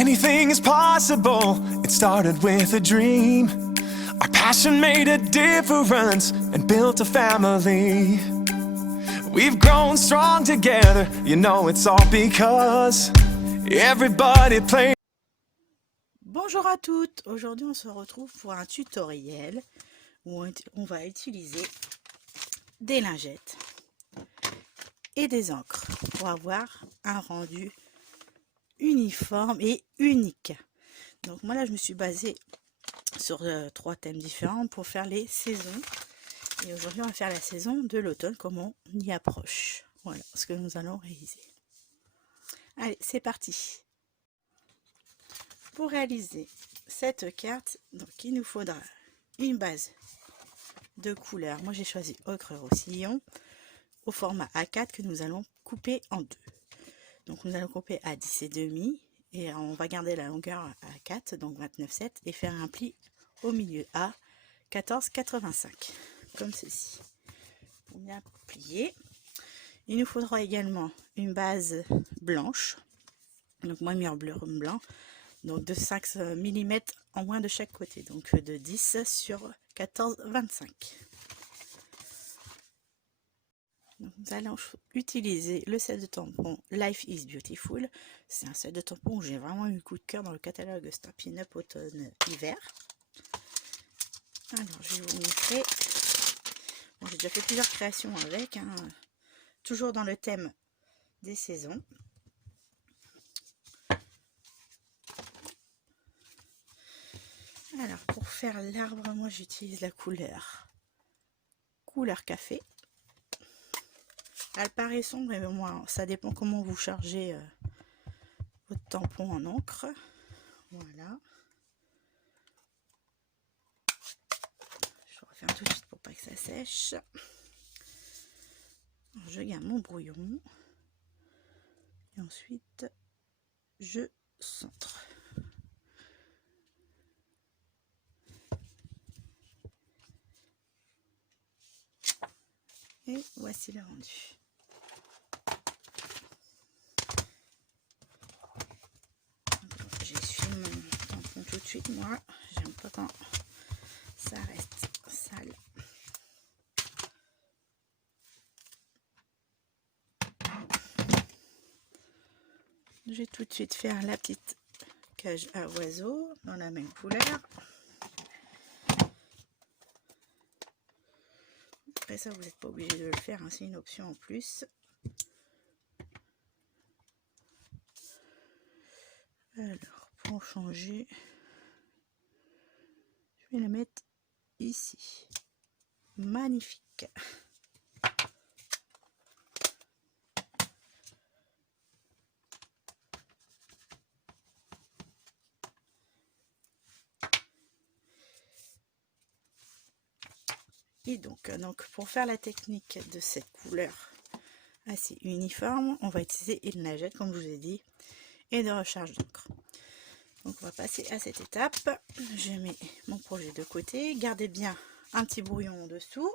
Anything is possible. It started with a dream. Our passion made a difference and built a family. We've grown strong together. You know it's all because everybody plays. Bonjour à toutes, aujourd'hui on se retrouve pour un tutoriel où on va utiliser des lingettes et des encres pour avoir un rendu uniforme et unique. Donc moi là je me suis basée sur 3 thèmes différents pour faire les saisons, et aujourd'hui on va faire la saison de l'automne, comme on y approche. Voilà ce que nous allons réaliser. Allez, c'est parti. Pour réaliser cette carte, donc il nous faudra une base de couleur. Moi j'ai choisi ocre roussillon au format A4 que nous allons couper en deux. Donc nous allons couper à 10,5 et on va garder la longueur à 4, donc 29,7, et faire un pli au milieu à 14,85 comme ceci. Pour bien plier, il nous faudra également une base blanche, donc moi mur bleu blanc, donc de 5 mm en moins de chaque côté, donc de 10 sur 14,25. Nous allons utiliser le set de tampons Life is Beautiful. C'est un set de tampons où j'ai vraiment eu coup de cœur dans le catalogue Stampin' Up automne-hiver. Alors je vais vous montrer. Bon, j'ai déjà fait plusieurs créations avec, hein, toujours dans le thème des saisons. Alors pour faire l'arbre, moi j'utilise la couleur café. Elle paraît sombre, mais moi ça dépend comment vous chargez votre tampon en encre. Voilà. Je referme tout de suite pour pas que ça sèche. Alors, je garde mon brouillon et ensuite je centre. Et voici le rendu. J'essuie mon tampon tout de suite, moi j'aime pas quand ça reste sale. Je vais tout de suite faire la petite cage à oiseaux dans la même couleur. Après ça, vous n'êtes pas obligé de le faire, hein, c'est une option en plus. Alors, pour changer, je vais le mettre ici. Magnifique. Et donc pour faire la technique de cette couleur assez uniforme, on va utiliser une lingette comme je vous ai dit et de recharge d'encre. Donc on va passer à cette étape. Je mets mon projet de côté, gardez bien un petit brouillon en dessous.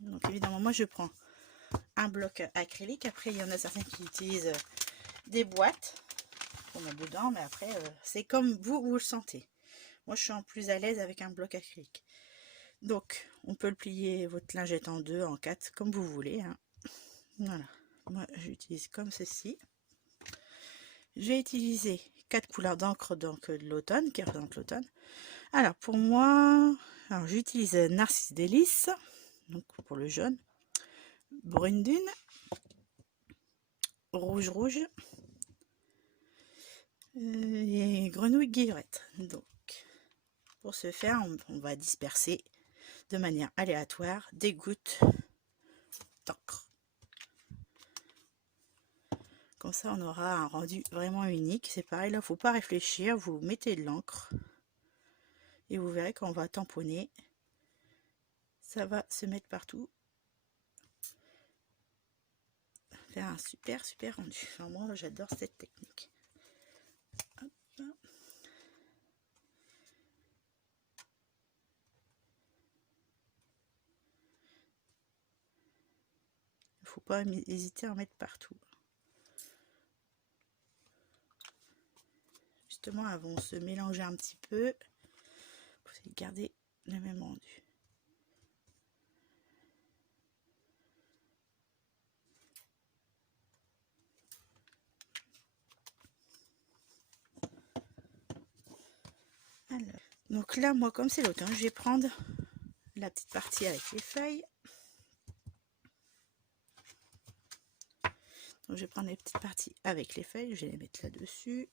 Donc évidemment moi je prends un bloc acrylique. Après il y en a certains qui utilisent des boîtes qu'on met dedans, mais après c'est comme vous le sentez. Moi je suis en plus à l'aise avec un bloc acrylique. Donc on peut le plier votre lingette en deux, en quatre, comme vous voulez, hein. Voilà, moi j'utilise comme ceci. Je vais utiliser 4 couleurs d'encre, donc de l'automne, qui représentent l'automne. Alors pour moi, j'utilise Narcisse Délice, donc pour le jaune, Brune Dune, Rouge Rouge et Grenouille Guillerette. Donc pour ce faire, on va disperser de manière aléatoire des gouttes d'encre. Comme ça, on aura un rendu vraiment unique. C'est pareil, là, il ne faut pas réfléchir. Vous mettez de l'encre et vous verrez qu'on va tamponner. Ça va se mettre partout. Faire un super rendu. Enfin, moi, j'adore cette technique. Hop. Il ne faut pas hésiter à en mettre partout. justement elles vont se mélanger un petit peu pour garder le même rendu. Alors, donc là moi comme c'est l'automne, je vais prendre la petite partie avec les feuilles. Donc je vais prendre les petites parties avec les feuilles, je vais les mettre là dessus.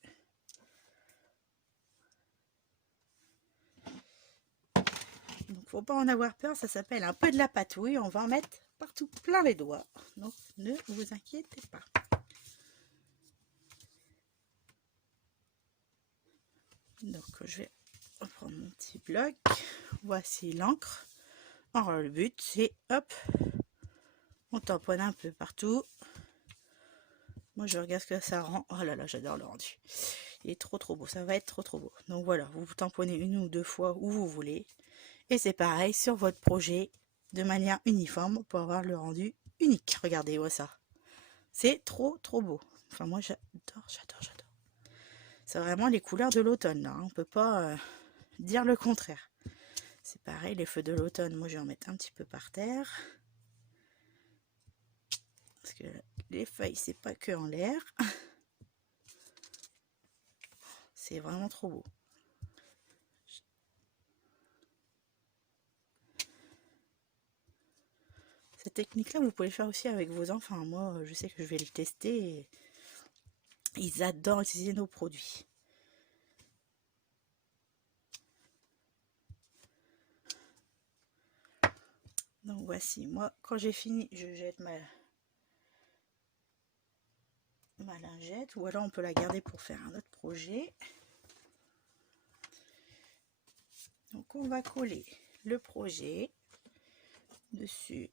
Donc faut pas en avoir peur, ça s'appelle un peu de la patouille, on va en mettre partout plein les doigts, donc ne vous inquiétez pas. Donc je vais reprendre mon petit bloc, voici l'encre. Alors le but c'est hop, on tamponne un peu partout. Moi je regarde ce que ça rend, oh là là j'adore le rendu, il est trop beau, ça va être trop beau. Donc voilà, vous vous tamponnez une ou deux fois où vous voulez. Et c'est pareil sur votre projet, de manière uniforme pour avoir le rendu unique. Regardez, moi ça. C'est trop beau. Enfin moi j'adore. C'est vraiment les couleurs de l'automne là. On peut pas dire le contraire. C'est pareil, les feux de l'automne, moi je vais en mettre un petit peu par terre. Parce que les feuilles, c'est pas que en l'air. C'est vraiment trop beau. Cette technique-là, vous pouvez le faire aussi avec vos enfants. Moi, je sais que je vais le tester. Et ils adorent utiliser nos produits. Donc voici, moi, quand j'ai fini, je jette ma lingette. Ou alors on peut la garder pour faire un autre projet. Donc on va coller le projet dessus.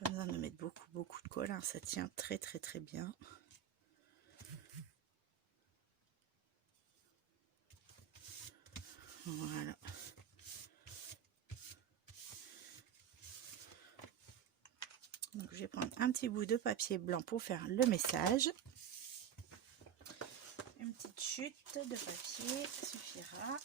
Pas besoin de mettre beaucoup de colle, hein. Ça tient très bien. Voilà. Donc je vais prendre un petit bout de papier blanc pour faire le message. Une petite chute de papier suffira.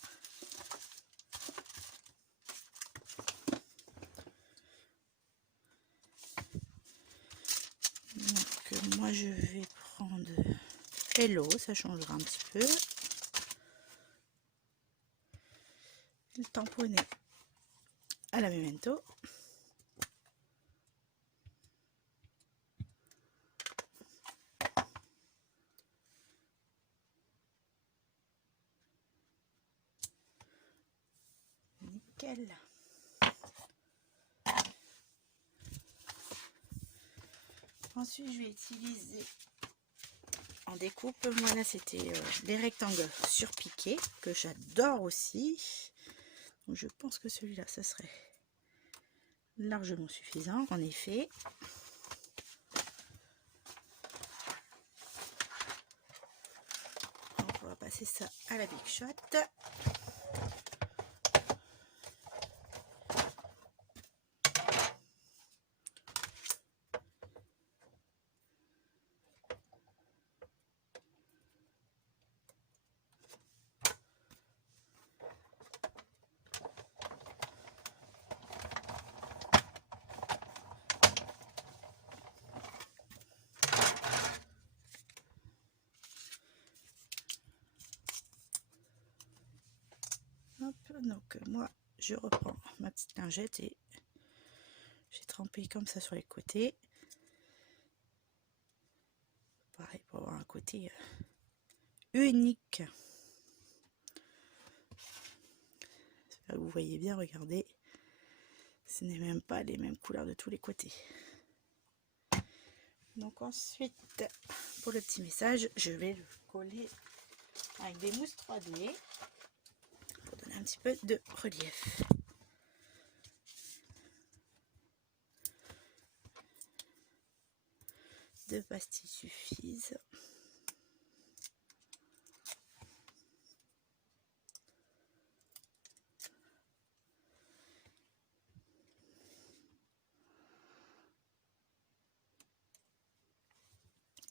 Donc moi je vais prendre Hello, ça changera un petit peu. Le tamponner à la Memento. Nickel. Ensuite, je vais utiliser en découpe, moi là c'était des rectangles surpiqués que j'adore aussi. Donc, je pense que celui-là, ça serait largement suffisant en effet. Donc, on va passer ça à la Big Shot. Hop, donc moi je reprends ma petite lingette et j'ai trempé comme ça sur les côtés. Pareil pour avoir un côté unique. J'espère que vous voyez bien, regardez. Ce n'est même pas les mêmes couleurs de tous les côtés. Donc ensuite, pour le petit message, je vais le coller avec des mousses 3D pour donner un petit peu de relief. Deux pastilles suffisent.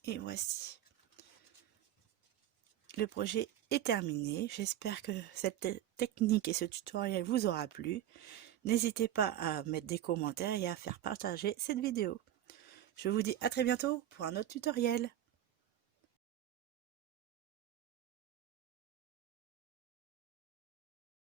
Et voici. Le projet est terminé. J'espère que cette technique et ce tutoriel vous aura plu. N'hésitez pas à mettre des commentaires et à faire partager cette vidéo. Je vous dis à très bientôt pour un autre tutoriel.